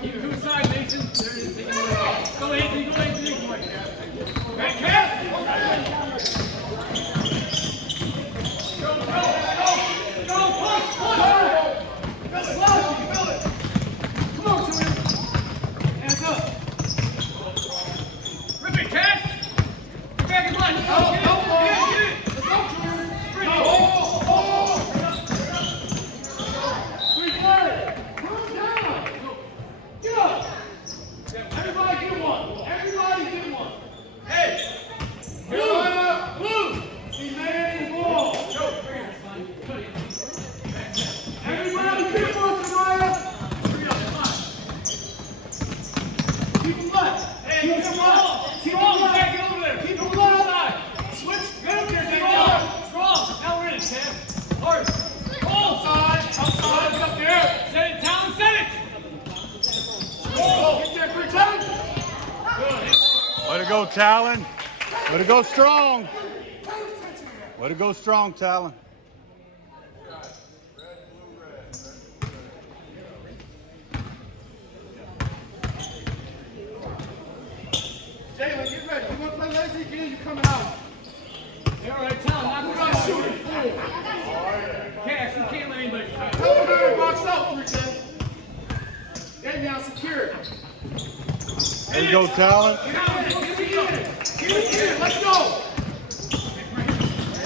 Keep it to the side, Mason. There it is. Take it away. Go, Anthony. Go, Anthony. Back, Cap. Go, push. Go slow. You feel it. Come on, Julian. Hands up. Rip it, Cash. Get back in line. Get it. Let's go, Julian. Bring it. Sweet play. Calm down. Get up. Everybody get one. Hey. Blue. See, man, ball. Go. Everybody get one, Samaya. Keep him left. Hey, keep him left. Keep him left. Get over there. Keep him left. Switch. Get up there, Daniel. Strong. Now we're in it, Sam. Hard. Outside. Up there. Set it, Talon. Set it. Get there, pretend. Good. Way to go, Talon. Way to go strong. Way to go strong, Talon. Jalen, get ready. You want to play lazy again? You're coming out. Yeah, all right, Talon. Knock it out. Shoot it. Cash, you can't let anybody shoot. Help her box out, pretend. Get now secure. Way to go, Talon. Get in. Let's go.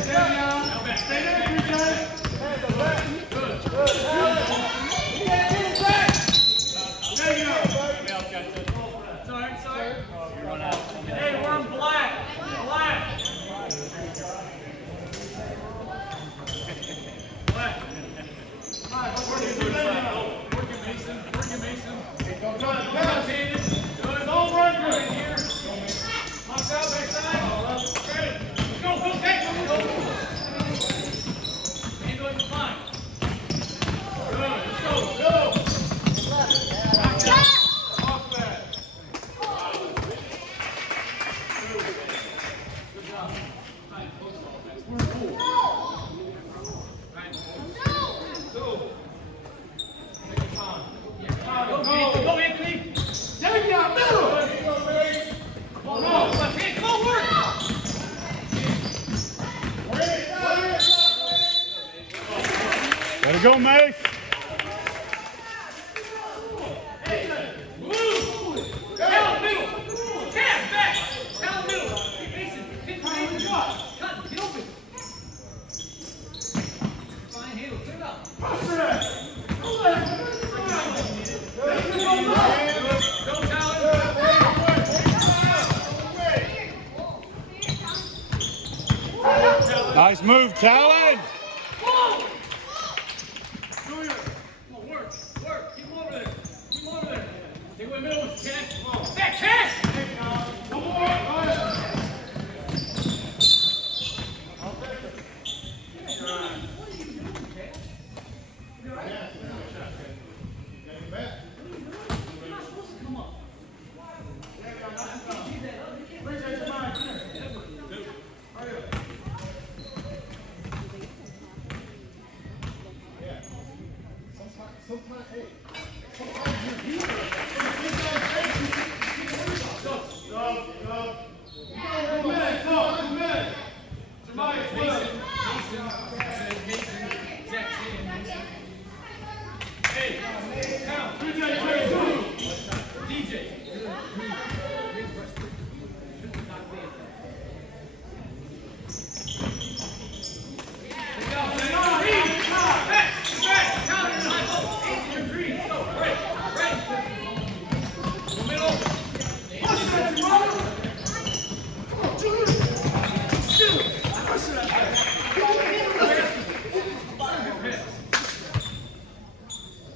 Stay down. Stay there, pretend. There you go. Sorry. Hey, we're on black. Black. Working Mason. Good. Don't run good here. Box out, backside. Go, handle it fine. Good, let's go. Off that. Good job. Fine, close offense. We're cool. Go. Take your time. Go, Anthony. There you go, middle. Come on, work. Way to go, Mace. Down middle. Cast back. Down middle. Mason. Get cut. Get open. Fine handle. Clear it up. Go, Talon. Nice move, Talon. Work. Keep him over there. Take away middle with Cash. Back, Cash. Come on.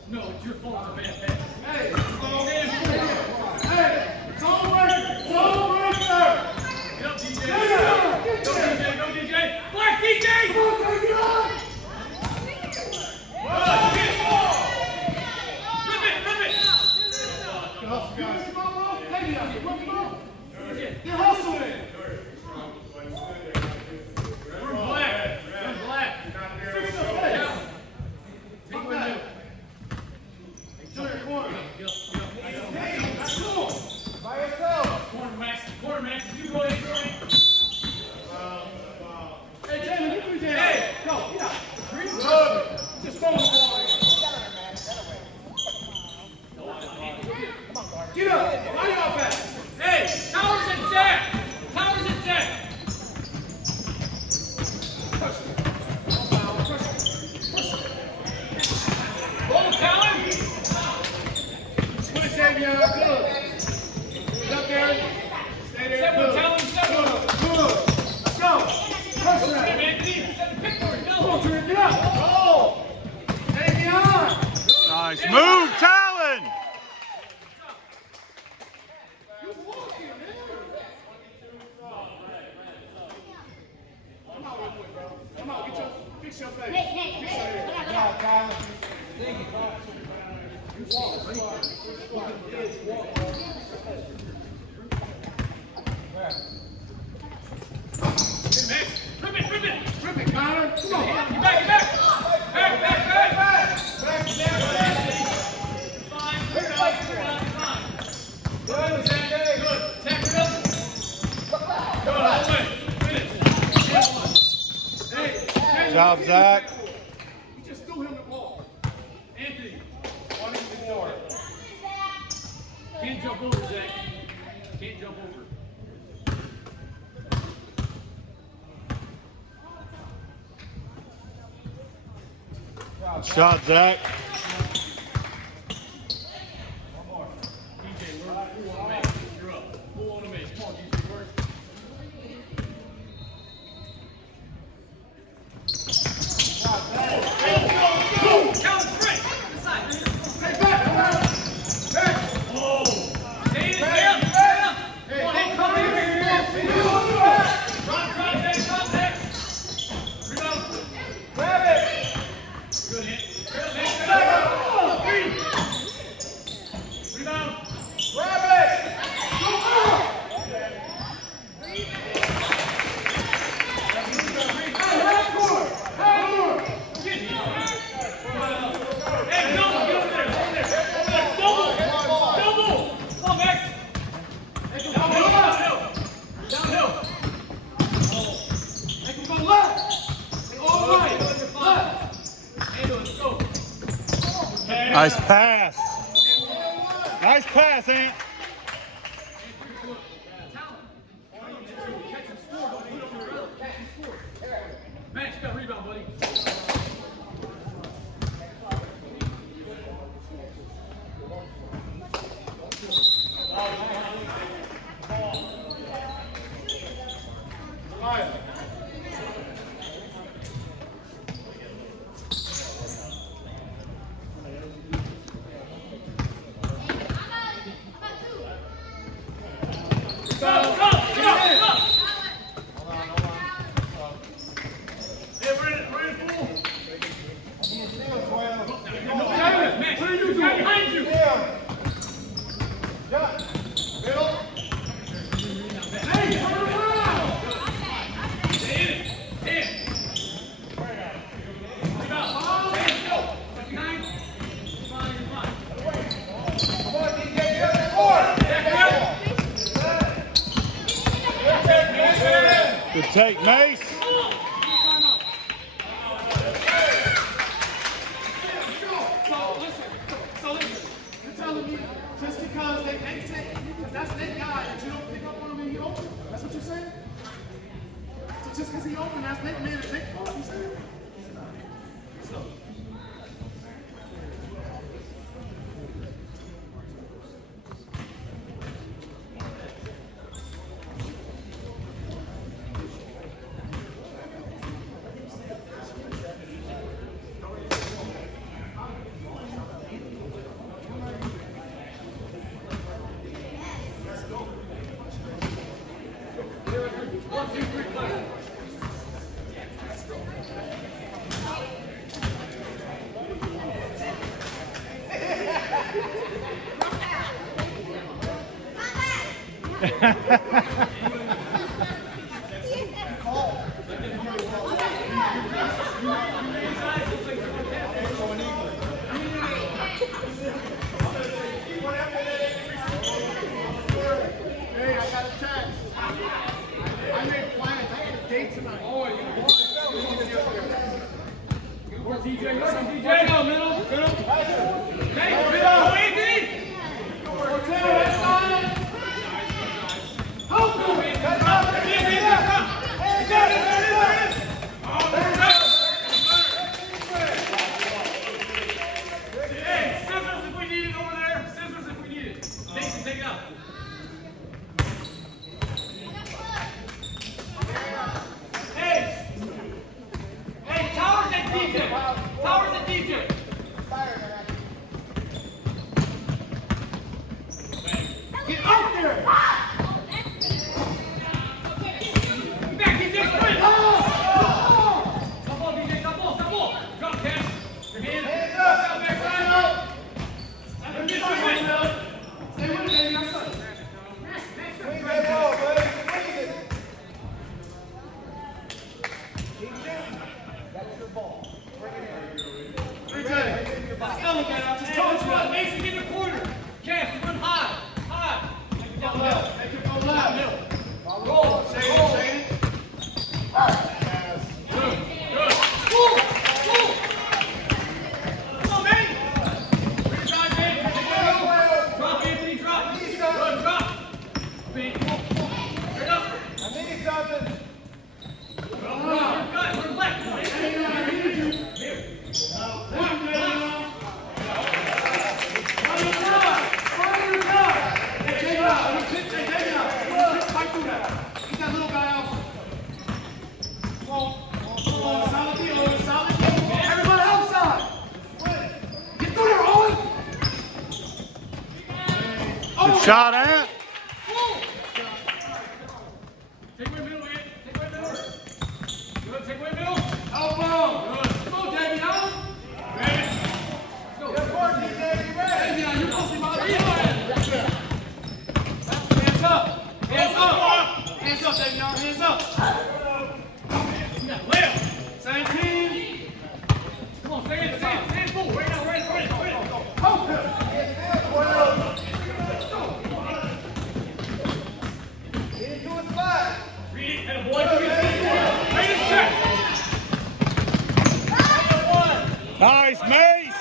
No, it's your fault. It's a bad pass. Hey, it's all working. Get up, DJ. Go, DJ. Black DJ. Come on, take it on. Rip it. Good hustle, guys. Hey, come on. They're hustling. We're black. Fix the face. Take away middle. Junior corner. Get up. Davion, good. Get up there. Stay there, good. Good, good. Let's go. Press that. Come on, Trent, get up. Oh. Davion. Nice move, Talon. You walking, man. Come on, bro. Come on, fix your face. Fix your head. Come on, Tyler. You walk. Rip it, Connor. Come on. Get back. Back. Good, Zach. Good. Tap it up. Good. All the way. Finish. Hey, Good job, Zach. you just threw him the ball. Anthony. On his board. Can't jump over, Zach. Can't jump over. Good shot, Zach. DJ, we're up. Full on a base. You're up. Full on a base. Come on, DJ, work. Count straight. This side. Stay back, back. Oh. Stay up. Hey, Come on, don't come come here. here. Drop, Zach. Rebound. Grab it. Good hit. Rebound. Grab it. Half court. Hey, double. Get over there. Double. Come on, Max. Downhill. Make him go left. All the way. Left. Let's go. Nice pass. Nice pass, Ant. Max, got rebound, buddy. Go. Hey, we're in full. Max, what are you doing? Behind you. Hey, turn around. Stay in it. Hit. Rebound. Hey, go. Behind. Fine. Come on, DJ, get up the court. Good take, Mace. So listen, you're telling me just because they take, because that's their guy, that you don't pick up on him and he open? That's what you're saying? So just because he open, that's their man and big fault, you saying? Hey, I got a text. I made plans. I had a date tonight. Oh, you want DJ, go, middle. Hey, middle, Andy. that side. Help him. Good shot, Ant. Take away middle, man. Take away middle. Good. Take away middle. Elbow. Good. Go, Davey. Out. Ready. Let's go. Good work, DJ. Davey, you're supposed to be my lead. Hands up. Hands up. Hands up, Davey. Hands up. Layup. Same team. Come on, stay in full. Right now, right. Go. Nice, Mace.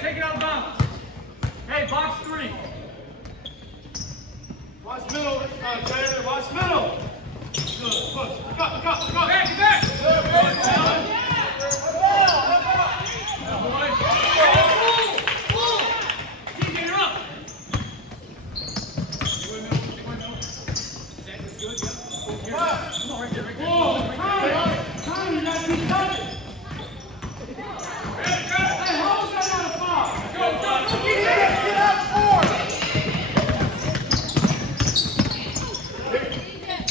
Take it out of bounds. Hey, box 3. Watch middle, Taylor. Watch middle. Good. Push. Go. Back. Good. Boy. TJ, you're up. Take away middle. Zach, that's good. Yep. Come on, right there. Tommy, you got to keep coming. Hey, how is that not a foul? Go. Get out for it.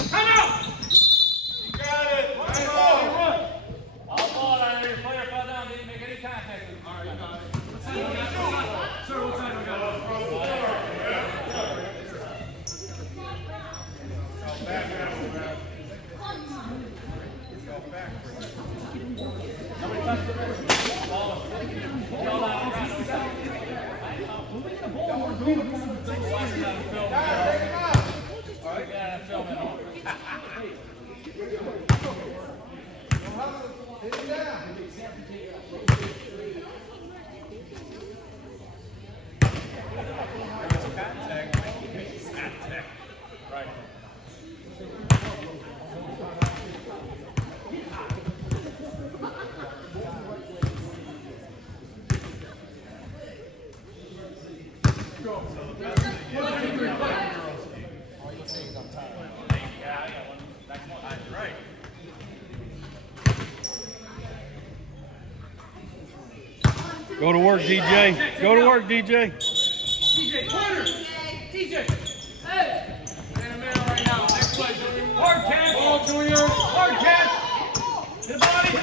Come out. You got it. Nice ball. All ball out here. Player fell down. Didn't make any contact with him. All right, you got it. What side we got? Sir, what side we got? Nobody touched the ball. Go to work, DJ. Go to work, DJ. TJ, corner. TJ. Hey. Man to man right now. Next play, Junior. Hard catch. Ball, Junior. Hard catch. Hit the body.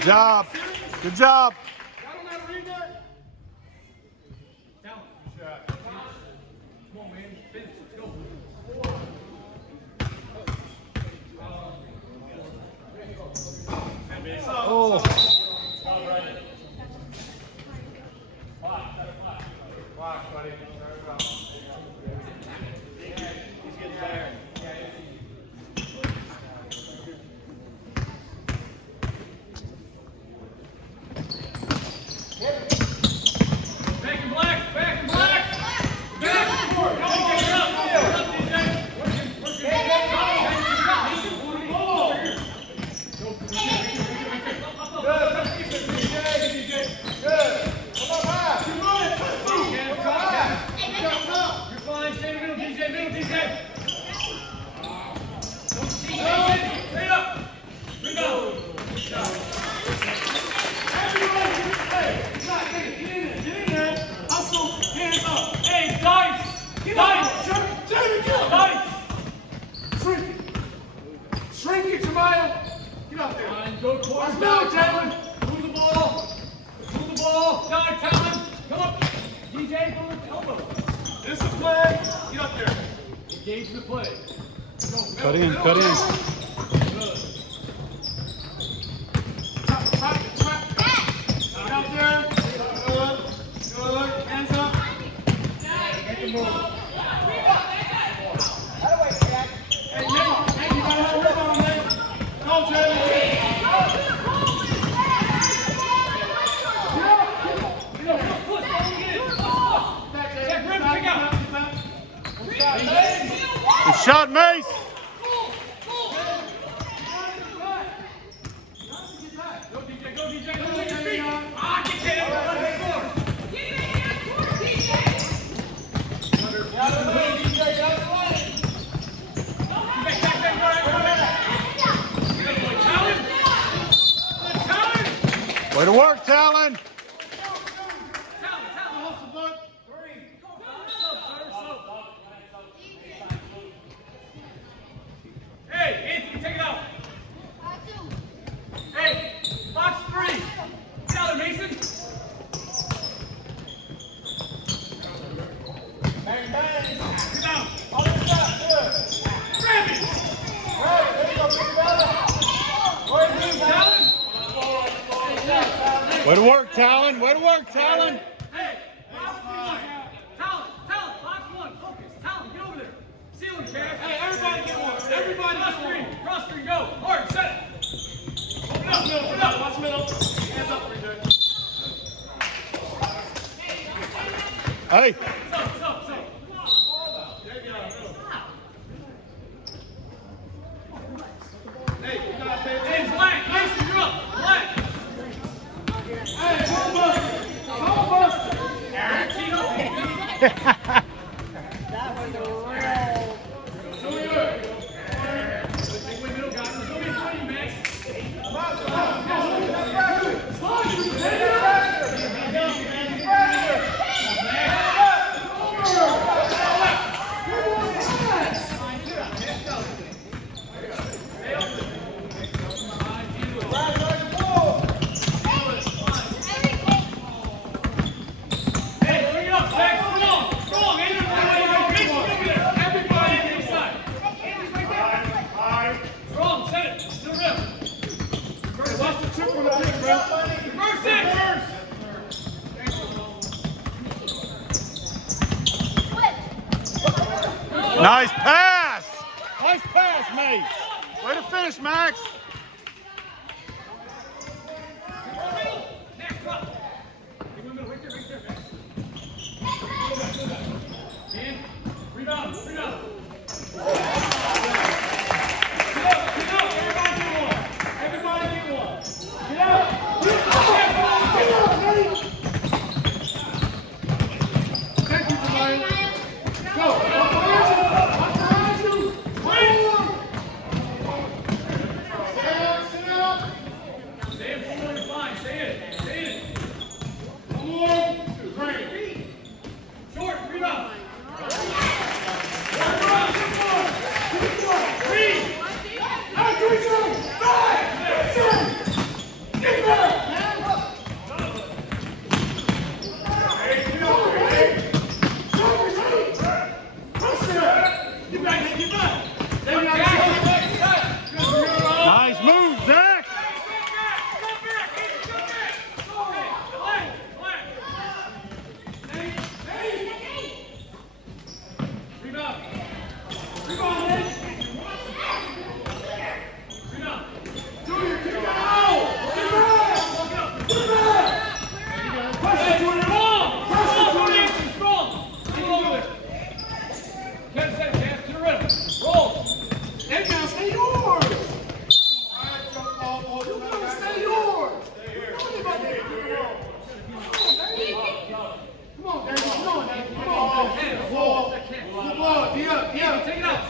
Good job. Good job. Y'all don't know how to read that? Down. Shot. Come on, man. Finish. Let's go. Oh. Watch, buddy. He's getting tired. Back and black. Back and black. Back and forth. Don't get it up. Get it up, DJ. Working. Good. Come on, high. You're fine. Stay in the middle, DJ. Middle, DJ. Don't see Mason. Straight up. Rebound. Hey, dice! Dice! Shrink it, Jemiah. Get out there. Fine, go towards Let's go, Talon. Move the ball. Move the ball. Dive, Talon. Come up. DJ, go with the elbow. This is play. Get up there. Engage the play. Go. Cut in, cut in. Good. Trap. Get out there. Good. Hands up. Make a move. Hey, Nate, you gotta have a rebound, Nate. Go, Jay. Good shot, Mace. Go, DJ. Go, DJ. Go, DJ. Ah, get it. Way to work, Talon. Hey, Anthony, take it out. Hey, box 3. Get out of Mason. Bang, bang. Get down. All the shot. Good. Grab it. Right, there you go, big brother. Where are you, Talon. Way to work, Talon. Way to work, Talon. Hey, box 1. Talon, box 1. Focus. Talon, get over there. Ceiling, Cash. Hey, everybody get one. Everybody cross screen, go. Hard, set it. Open up. Watch middle. Hands up, Jay. Hey. Stop. Hey, you gotta pay Hey, attention. Black, Mason, you're up. Black. Hey, ball buster. That was a real. Hey, bring it up, Zach. Strong. Andrew, Mason, over there. Everybody on the inside. Strong, set it. To the rim. Watch the chip on the pick, bro. Reverse it. Nice pass. Nice pass, Mace. Way to finish, Max. Max, drop. Give him a minute. Right there, Max. Dan, rebound. Get up. Everybody get one. Get out. Get out, Nate. Thank you, Jemiah. Go. Behind you. Sit down. Stay in forward and fine. Stay in. One more. Great. Short, rebound. Come on, man. Junior, kick it out. Get back. Get back. Pressure, Junior. Pressure, Junior. Strong. Keep over there. Ken, set, Ken, to the rhythm. Roll. Hey, now stay yours. You gotta stay yours. Don't give up that. Come on, baby. Come on, baby. Come on, baby. Come on. Good ball. D up. Take it out.